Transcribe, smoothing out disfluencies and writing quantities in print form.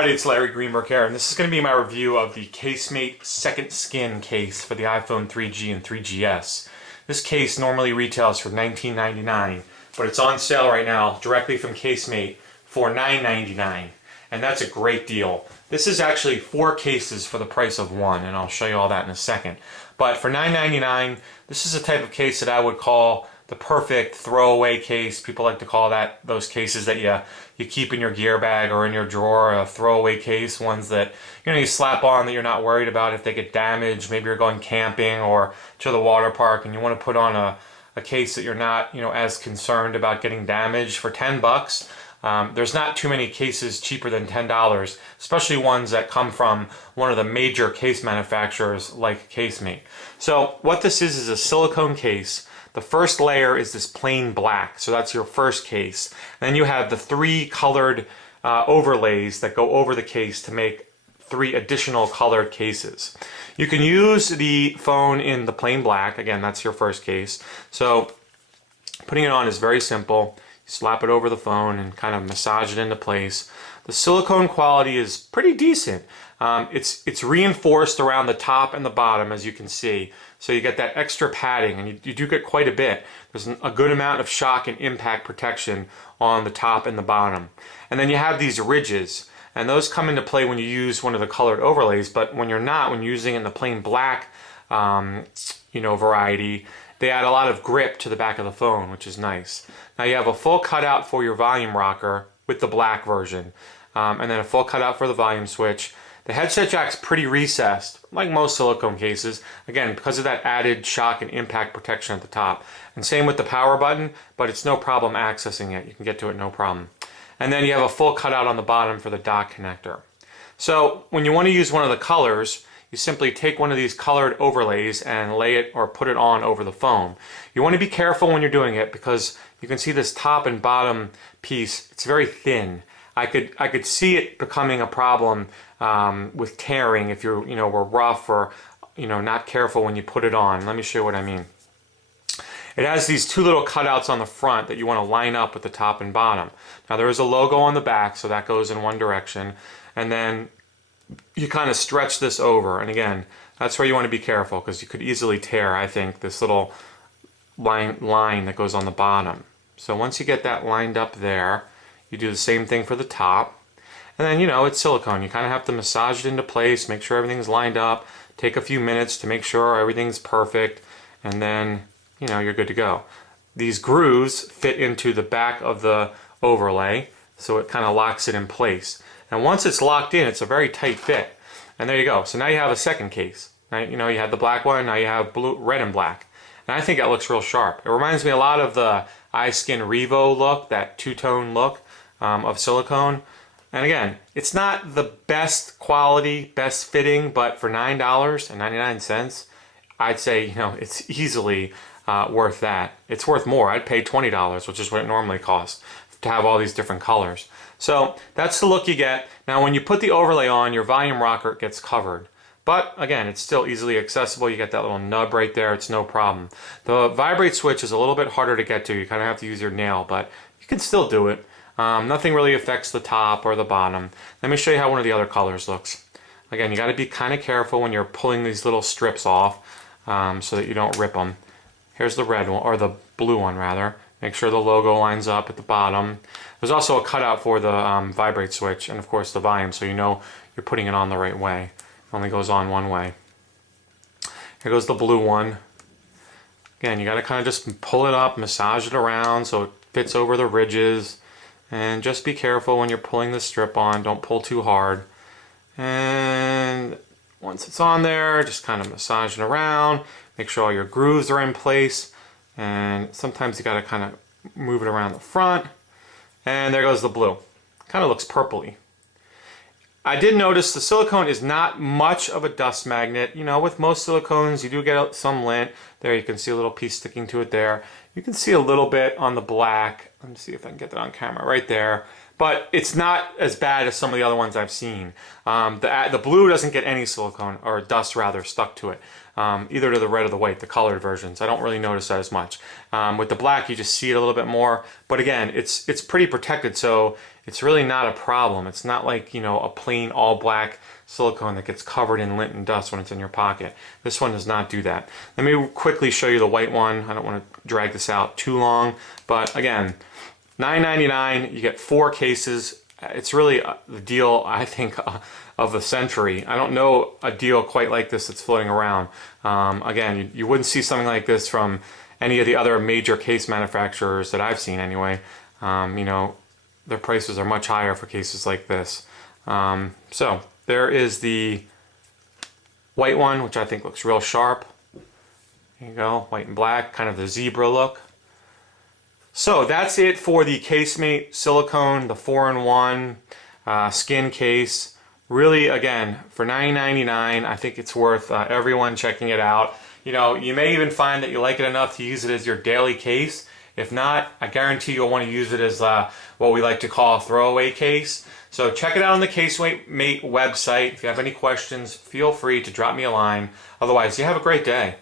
everybody, it's Larry Greenberg here, and this is going to be my review of the Casemate Second Skin case for the iPhone 3G and 3GS. This case normally retails for $19.99, but it's on sale right now directly from Casemate for $9.99, and that's a great deal. This is actually 4 cases for the price of 1, and I'll show you all that in a second. But for $9.99, this is a type of case that I would call the perfect throwaway case. People like to call that those cases that you keep in your gear bag or in your drawer, a throwaway case, ones that you slap on that you're not worried about if they get damaged. Maybe you're going camping or to the water park and you want to put on a case that you're not as concerned about getting damaged for 10 bucks. There's not too many cases cheaper than $10, especially ones that come from one of the major case manufacturers like Casemate. So what this is a silicone case. The first layer is this plain black, so that's your first case. Then you have the 3 colored overlays that go over the case to make 3 additional colored cases. You can use the phone in the plain black. Again, that's your first case. So putting it on is very simple. You slap it over the phone and kind of massage it into place. The silicone quality is pretty decent. It's reinforced around the top and the bottom, as you can see. So you get that extra padding, and you do get quite a bit. There's a good amount of shock and impact protection on the top and the bottom. And then you have these ridges, and those come into play when you use one of the colored overlays, but when you're not, when you're using it in the plain black variety, they add a lot of grip to the back of the phone, which is nice. Now you have a full cutout for your volume rocker with the black version, and then a full cutout for the volume switch. The headset jack's pretty recessed, like most silicone cases, again, because of that added shock and impact protection at the top. And same with the power button, but it's no problem accessing it. You can get to it no problem. And then you have a full cutout on the bottom for the dock connector. So when you want to use one of the colors, you simply take one of these colored overlays and lay it or put it on over the phone. You want to be careful when you're doing it because you can see this top and bottom piece, it's very thin. I could see it becoming a problem with tearing if you're were rough or not careful when you put it on. Let me show you what I mean. It has these 2 little cutouts on the front that you want to line up with the top and bottom. Now there is a logo on the back, so that goes in one direction, and then you kind of stretch this over, and again, that's where you want to be careful because you could easily tear, I think, this little line that goes on the bottom. So once you get that lined up there, you do the same thing for the top. And then, it's silicone. You kind of have to massage it into place, make sure everything's lined up, take a few minutes to make sure everything's perfect, and then, you're good to go. These grooves fit into the back of the overlay, so it kind of locks it in place. And once it's locked in, it's a very tight fit. And there you go. So now you have a second case. Now, you had the black one, now you have blue, red and black. And I think that looks real sharp. It reminds me a lot of the iSkin Revo look, that 2-tone look of silicone. And again, it's not the best quality, best fitting, but for $9.99, I'd say, it's easily worth that. It's worth more. I'd pay $20, which is what it normally costs to have all these different colors. So that's the look you get. Now when you put the overlay on, your volume rocker gets covered. But again, it's still easily accessible. You get that little nub right there. It's no problem. The vibrate switch is a little bit harder to get to. You kind of have to use your nail, but you can still do it. Nothing really affects the top or the bottom. Let me show you how one of the other colors looks. Again, you got to be kind of careful when you're pulling these little strips off so that you don't rip them. Here's the red one, or the blue one rather. Make sure the logo lines up at the bottom. There's also a cutout for the vibrate switch and of course the volume, so you're putting it on the right way. It only goes on one way. Here goes the blue one. Again, you got to kind of just pull it up, massage it around so it fits over the ridges. And just be careful when you're pulling the strip on. Don't pull too hard. And once it's on there, just kind of massage it around. Make sure all your grooves are in place. And sometimes you got to kind of move it around the front. And there goes the blue. Kind of looks purpley. I did notice the silicone is not much of a dust magnet. With most silicones, you do get some lint. There, you can see a little piece sticking to it there. You can see a little bit on the black. Let me see if I can get that on camera right there. But it's not as bad as some of the other ones I've seen. The blue doesn't get any silicone, or dust rather, stuck to it. either to the red or the white, the colored versions. I don't really notice that as much. With the black, you just see it a little bit more. But again, it's pretty protected, so it's really not a problem. It's not like, you know, a plain all black silicone that gets covered in lint and dust when it's in your pocket. This one does not do that. Let me quickly show you the white one. I don't want to drag this out too long, but again, $9.99, you get 4 cases. It's really the deal, I think, of the century. I don't know a deal quite like this that's floating around. Again, you wouldn't see something like this from any of the other major case manufacturers that I've seen anyway. You know, their prices are much higher for cases like this. So there is the white one, which I think looks real sharp. There you go, white and black, kind of the zebra look. So that's it for the Casemate silicone, the 4-in-1 skin case. Really, again, for $9.99, I think it's worth everyone checking it out. You know, you may even find that you like it enough to use it as your daily case. If not, I guarantee you'll want to use it as what we like to call a throwaway case. So check it out on the Casemate website. If you have any questions, feel free to drop me a line. Otherwise, you have a great day.